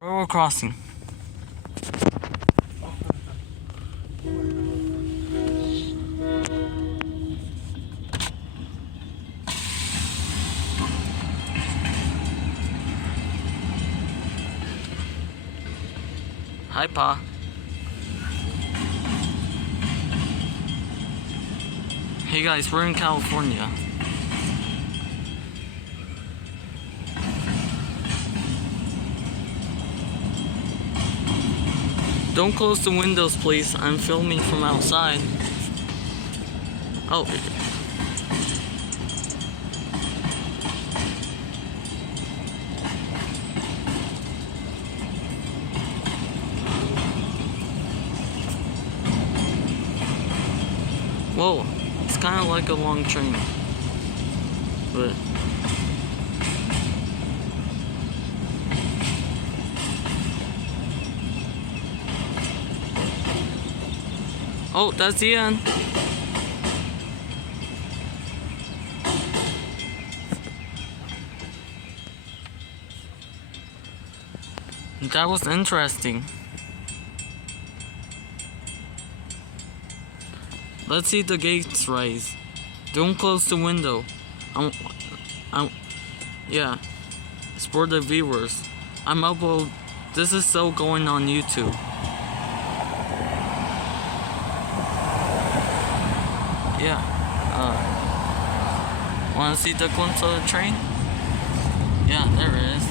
Railroad crossing. Hi, Pa. Hey guys, we're in California. Don't close the windows, please. I'm filming from outside. Oh. Whoa. It's kind of like a long train. But... oh, that's the end. That was interesting. Let's see the gates rise. Don't close the window. Yeah. It's for the viewers. This is still going on YouTube. Yeah. Wanna see the glimpse of the train? Yeah, there it is.